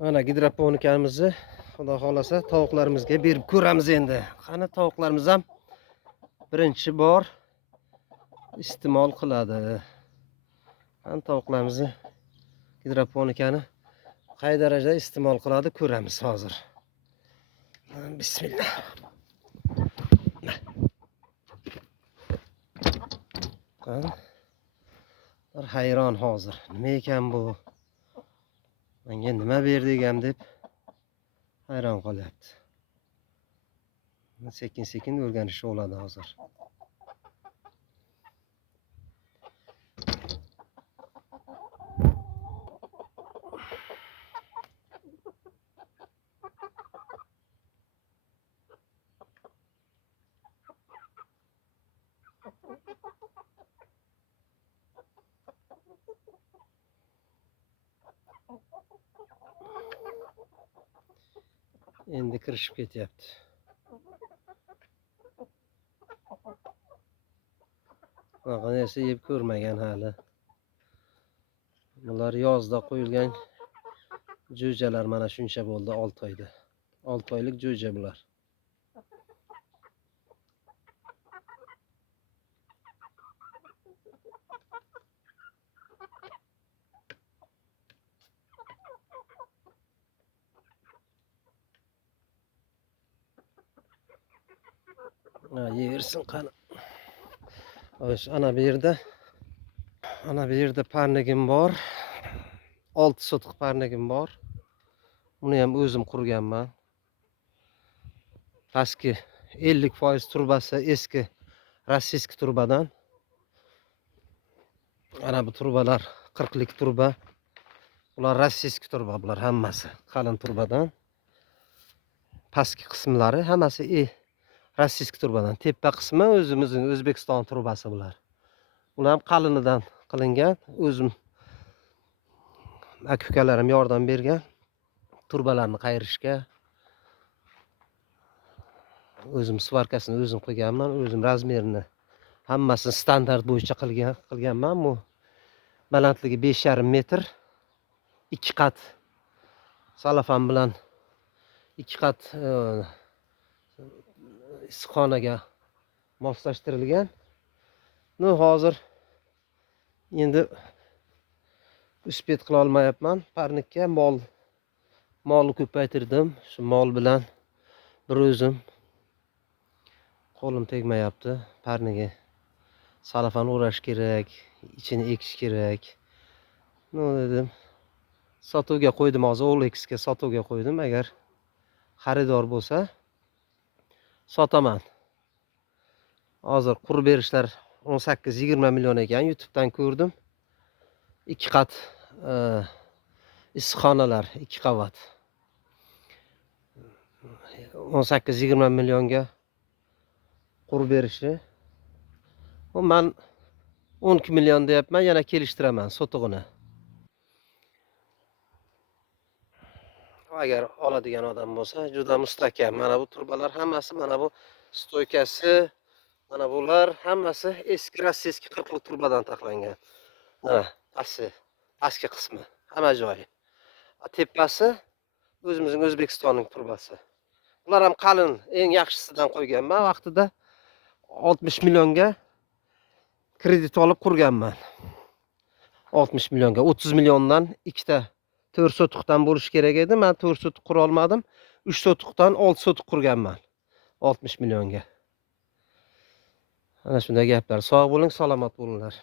Mana gidroponikamizni xudo xolasa tovuqlarimizga berib ko'ramiz endi. Qani tovuqlarimiz ham birinchi bor iste'mol qiladi. Qani tovuqlarimizni gidroponikani qay darajada iste'mol qiladi ko'ramiz hozir. Bismillah. Qani hayron hozir. Nima ekan bu? Menga nima berdik ham deb hayron qolyapti. Sekin-sekin o'rganishib oladi hozir. Endi kirishib ketyapti. Bunaqa narsa yeb ko'rmagan hali. Bular yozda qo'yilgan jo'jalar mana shuncha bo'ldi 6 oyda. 6 oylik jo'ja bular. Yersin qani. Xo'sh, ana bu yerda parnigim bor. 6 sotix parnigim bor. Buni ham o'zim qurganman. Pastki 50% turbasi eski rossiyskiy turbadan. Ana bu turbalar 40lik turba. Bular rossiyskiy turba, bular hammasi qalin turbadan. Pastki qismlari hammasi rossiyskiy turbadan. Tepa qismi o'zimizning O'zbekiston turbasi bular. Bular ham qalinidan qilingan. O'zim aka-ukalarim yordam bergan turbalarni qayirishga. O'zim svarkasini o'zim qilganman, o'zim razmerini hammasini standart bo'yicha qilganman. Bu balandligi 5,5 metr, 2 qat salafan bilan 2 qat issiqxonaga moslashtirilgan. Hozir endi uspet qila olmayapman. Parnikka molni ko'paytirdim. Shu mol bilan bir o'zim qo'lim tegmayapti. Parniga salafan o'rash kerak, ichini ekish kerak. Dedim, sotuvga qo'ydim, hozir OLXga sotuvga qo'ydim. Agar xaridor bo'lsa sotaman. Hozir qurib berishlar 18-20 million ekan, YouTube'dan ko'rdim. 2 qat issiqxonalar, 2 qavat. 18-20 millionga qurib berishi. Men 12 million deyapman, yana kelishtiraman sotig'ini. Agar oladigan odam bo'lsa, juda mustahkam. Mana bu turbalar hammasi, mana bu stoykasi, mana bular hammasi eski rossiyskiy 40lik turbadan taxlangan. Mana pastki qismi, hamma joyi. Tepasi o'zimizning O'zbekistonning turbasi. Bular ham qalin, eng yaxshisidan qo'yganman. Vaqtida 60 millionga kredit olib qurganman. 60 millionga, 30 milliondan ikkita 4 sotiqdan bo'lish kerak edi. Men 4 sotiq qura olmadim. 3 sotiqdan 6 sotiq qurganman. 60 millionga. Ana shunday gaplar. Sog' bo'ling, salomat bo'linglar.